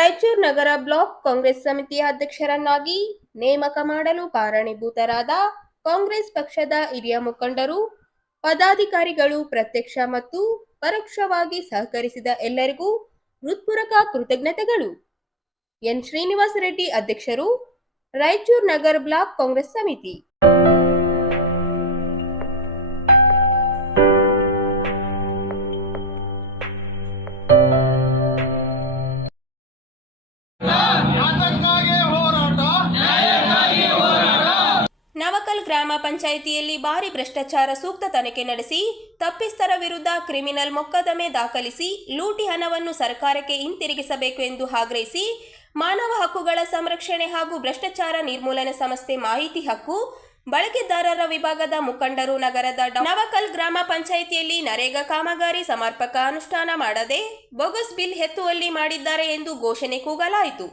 ರಾಯಚೂರು ನಗರ block Congress ಸಮಿತಿಯ ಅಧ್ಯಕ್ಷರನ್ನಾಗಿ ನೇಮಕ ಮಾಡಲು ಕಾರಣೀಭೂತರಾದ ಕಾಂಗ್ರೆಸ್ ಪಕ್ಷದ ಹಿರಿಯ ಮುಖಂಡರು, ಪದಾಧಿಕಾರಿಗಳು ಪ್ರತ್ಯಕ್ಷ ಮತ್ತು ಪರೋಕ್ಷವಾಗಿ ಸಹಕರಿಸಿದ ಎಲ್ಲರಿಗೂ ಹೃತ್ಪೂರ್ವಕ ಕೃತಜ್ಞತೆಗಳು. ಎನ್ ಶ್ರೀನಿವಾಸ ರೆಡ್ಡಿ ಅಧ್ಯಕ್ಷರು ರಾಯಚೂರು ನಗರ ಬ್ಲಾಕ್ ಕಾಂಗ್ರೆಸ್ ಸಮಿತಿ. ನವಕಲ್ ಗ್ರಾಮ ಪಂಚಾಯಿತಿಯಲ್ಲಿ ಭಾರಿ ಭ್ರಷ್ಟಾಚಾರ ಸೂಕ್ತ ತನಿಖೆ ನಡೆಸಿ, ತಪ್ಪಿಸ್ಥರ ವಿರುದ್ಧ ಕ್ರಿಮಿನಲ್ ಮೊಕದ್ದಮೆ ದಾಖಲಿಸಿ, ಲೂಟಿ ಹಣವನ್ನು ಸರ್ಕಾರಕ್ಕೆ ಹಿಂತಿರುಗಿಸಬೇಕು ಎಂದು ಆಗ್ರಹಿಸಿ, ಮಾನವ ಹಕ್ಕುಗಳ ಸಂರಕ್ಷಣೆ ಹಾಗೂ ಭ್ರಷ್ಟಾಚಾರ ನಿರ್ಮೂಲನೆ ಸಂಸ್ಥೆ ಮಾಹಿತಿ ಹಕ್ಕು, ಬಳಕೆದಾರರ ವಿಭಾಗದ ಮುಖಂಡರು ನಗರದ ನವಕಲ್ ಗ್ರಾಮ ಪಂಚಾಯಿತಿಯಲ್ಲಿ ನರೇಗಾ ಕಾಮಗಾರಿ ಸಮರ್ಪಕ ಅನುಷ್ಠಾನ ಮಾಡದೆ, ಬೊಗಸ್ ಬಿಲ್ ಎತ್ತುವಲ್ಲಿ ಮಾಡಿದ್ದಾರೆ ಎಂದು ಘೋಷಣೆ ಕೂಗಲಾಯಿತು.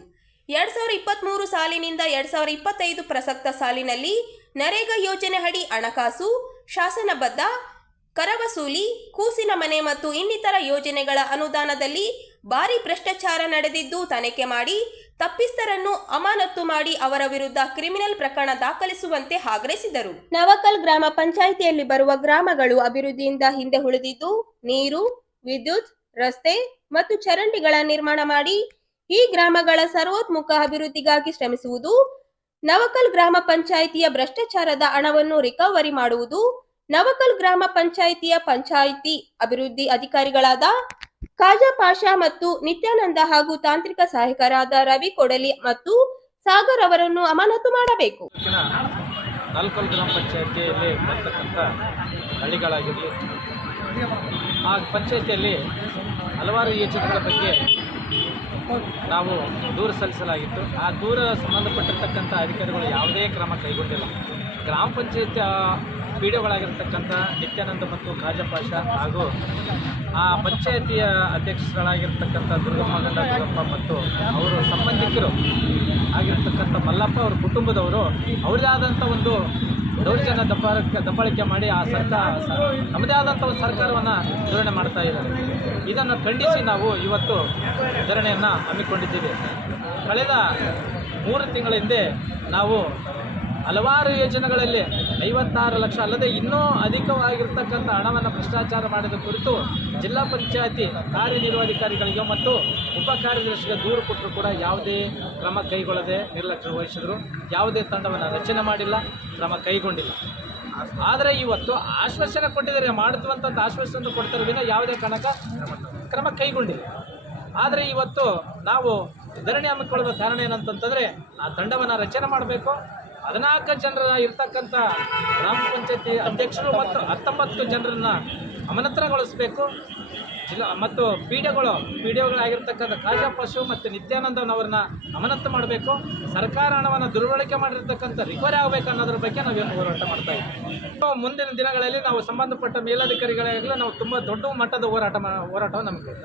ಎರಡ್ ಸಾವಿರದ ಇಪ್ಪತ್ತ್ಮೂರು ಸಾಲಿನಿಂದ ಎರಡ್ ಸಾವಿರದ ಇಪ್ಪತ್ತೈದು ಪ್ರಸಕ್ತ ಸಾಲಿನಲ್ಲಿ ನರೇಗಾ ಯೋಜನೆ ಅಡಿ ಹಣಕಾಸು, ಶಾಸನಬದ್ಧ, ಕರವಸೂಲಿ, ಕೂಸಿನ ಮನೆ ಮತ್ತು ಇನ್ನಿತರ ಯೋಜನೆಗಳ ಅನುದಾನದಲ್ಲಿ ಭಾರಿ ಭ್ರಷ್ಟಾಚಾರ ನಡೆದಿದ್ದು ತನಿಖೆ ಮಾಡಿ ತಪ್ಪಿಸ್ತರನ್ನು ಅಮಾನತ್ತು ಮಾಡಿ ಅವರ ವಿರುದ್ಧ ಕ್ರಿಮಿನಲ್ ಪ್ರಕರಣ ದಾಖಲಿಸುವಂತೆ ಆಗ್ರಹಿಸಿದರು. ನವಕಲ್ ಗ್ರಾಮ ಪಂಚಾಯಿತಿಯಲ್ಲಿ ಬರುವ ಗ್ರಾಮಗಳು ಅಭಿವೃದ್ಧಿಯಿಂದ ಹಿಂದೆ ಉಳಿದಿದ್ದು, ನೀರು, ವಿದ್ಯುತ್, ರಸ್ತೆ ಮತ್ತು ಚರಂಡಿಗಳ ನಿರ್ಮಾಣ ಮಾಡಿ ಈ ಗ್ರಾಮಗಳ ಸರ್ವೋತ್ಮುಖ ಅಭಿವೃದ್ಧಿಗಾಗಿ ಶ್ರಮಿಸುವುದು ನವಕಲ್ ಗ್ರಾಮ ಪಂಚಾಯಿತಿಯ ಭ್ರಷ್ಟಾಚಾರದ ಹಣವನ್ನು ರಿಕವರಿ ಮಾಡುವುದು ನವಕಲ್ ಗ್ರಾಮ ಪಂಚಾಯಿತಿಯ ಪಂಚಾಯಿತಿ ಅಭಿವೃದ್ಧಿ ಅಧಿಕಾರಿಗಳಾದ ಖಾಜಾ ಪಾಷಾ ಮತ್ತು ನಿತ್ಯಾನಂದ ಹಾಗೂ ತಾಂತ್ರಿಕ ಸಹಾಯಕರಾದ ರವಿ ಕೊಡಲಿ ಮತ್ತು ಸಾಗರ್ ಅವರನ್ನು ಅಮಾನತು ಮಾಡಬೇಕು. ಗ್ರಾಮ ಪಂಚಾಯತಿಯಲ್ಲಿ ಬರ್ತಕ್ಕಂಥ ಹಳ್ಳಿಗಳಾಗಿರಲಿ, ಆ ಪಂಚಾಯತಿಯಲ್ಲಿ ಹಲವಾರು ಯೋಜನೆಗಳ ಬಗ್ಗೆ ನಾವು ದೂರು ಸಲ್ಲಿಸಲಾಗಿತ್ತು. ಆ ದೂರ ಸಂಬಂಧಪಟ್ಟಿರ್ತಕ್ಕಂಥ ಅಧಿಕಾರಿಗಳು ಯಾವುದೇ ಕ್ರಮ ಕೈಗೊಂಡಿಲ್ಲ. ಗ್ರಾಮ ಪಂಚಾಯತ್ ಪಿ ಡಿಒಗಳಾಗಿರ್ತಕ್ಕಂಥ ನಿತ್ಯಾನಂದ ಮತ್ತು ಖಾಜಪಾಷ ಹಾಗೂ ಆ ಪಂಚಾಯತಿಯ ಅಧ್ಯಕ್ಷರಾಗಿರ್ತಕ್ಕಂಥ ದುರ್ಗಮ್ಮ, ಗಂಡ ದುರ್ಗಪ್ಪ ಮತ್ತು ಅವರು ಸಂಬಂಧಿಕರು ಆಗಿರ್ತಕ್ಕಂಥ ಮಲ್ಲಪ್ಪ ಅವ್ರ ಕುಟುಂಬದವರು ಅವ್ರದೇ ಆದಂಥ ಒಂದು ದೌರ್ಜನ್ಯ ದಬ್ಬಾಳಕ್ಕೆ ದಬ್ಬಾಳಿಕೆ ಮಾಡಿ ಆ ಸರ್ಕಾರ ನಮ್ಮದೇ ಆದಂಥ ಒಂದು ಸರ್ಕಾರವನ್ನು ಧೋರಣೆ ಮಾಡ್ತಾ ಇದ್ದಾರೆ. ಇದನ್ನು ಖಂಡಿಸಿ ನಾವು ಇವತ್ತು ಧರಣಿಯನ್ನು ಹಮ್ಮಿಕೊಂಡಿದ್ದೀವಿ. ಕಳೆದ ಮೂರು ತಿಂಗಳ ಹಿಂದೆ ನಾವು ಹಲವಾರು ಯೋಜನೆಗಳಲ್ಲಿ ಐವತ್ತಾರು ಲಕ್ಷ ಅಲ್ಲದೆ ಇನ್ನೂ ಅಧಿಕವಾಗಿರ್ತಕ್ಕಂಥ ಹಣವನ್ನು ಭ್ರಷ್ಟಾಚಾರ ಮಾಡಿದ ಕುರಿತು ಜಿಲ್ಲಾ ಪಂಚಾಯತಿ ಕಾರ್ಯನಿರ್ವಹಣಾಧಿಕಾರಿಗಳಿಗೆ ಮತ್ತು ಉಪ ಕಾರ್ಯದರ್ಶಿಗೆ ದೂರು ಕೊಟ್ಟರು ಕೂಡ ಯಾವುದೇ ಕ್ರಮ ಕೈಗೊಳ್ಳದೆ ನಿರ್ಲಕ್ಷ್ಯ ವಹಿಸಿದರು. ಯಾವುದೇ ತಂಡವನ್ನು ರಚನೆ ಮಾಡಿಲ್ಲ, ಕ್ರಮ ಕೈಗೊಂಡಿಲ್ಲ. ಆದರೆ ಇವತ್ತು ಆಶ್ವಾಸನೆ ಕೊಟ್ಟಿದ್ದಾರೆ. ಮಾಡುವಂಥದ್ದು ಆಶ್ವಾಸನೆ ಕೊಡ್ತಾರೆ ವಿನ ಯಾವುದೇ ಕಣಕ ಕ್ರಮ ಕೈಗೊಂಡಿಲ್ಲ. ಆದರೆ ಇವತ್ತು ನಾವು ಧರಣಿ ಹಮ್ಮಿಕೊಳ್ಳುವ ಕಾರಣ ಏನಂತಂತಂದರೆ ಆ ತಂಡವನ್ನು ರಚನೆ ಮಾಡಬೇಕು. ಹದಿನಾಲ್ಕು ಜನರ ಇರ್ತಕ್ಕಂಥ ಗ್ರಾಮ ಪಂಚಾಯತಿ ಅಧ್ಯಕ್ಷರು ಮತ್ತು ಹತ್ತೊಂಬತ್ತು ಜನರನ್ನು ಅಮನತ್ರಗೊಳಿಸ್ಬೇಕು. ಜಿಲ್ಲಾ ಮತ್ತು ಪಿ ಡಿಗಳು ಪಿ ಡಿಒಗಳಾಗಿರ್ತಕ್ಕಂಥ ಕಾಜಾ ಪಶು ಮತ್ತು ನಿತ್ಯಾನಂದನವ್ರನ್ನ ಅಮಾನತು ಮಾಡಬೇಕು. ಸರ್ಕಾರ ಹಣವನ್ನು ದುರ್ಬಳಕೆ ಮಾಡಿರ್ತಕ್ಕಂಥ ರಿಕವರಿ ಆಗಬೇಕು ಅನ್ನೋದ್ರ ಬಗ್ಗೆ ನಾವೇನು ಹೋರಾಟ ಮಾಡ್ತಾ ಇದ್ದೀವಿ. ಮುಂದಿನ ದಿನಗಳಲ್ಲಿ ನಾವು ಸಂಬಂಧಪಟ್ಟ ಮೇಲಧಿಕಾರಿಗಳಾಗಲಿ ನಾವು ತುಂಬ ದೊಡ್ಡ ಮಟ್ಟದ ಹೋರಾಟ ಹೋರಾಟವನ್ನು ನಮಗೆ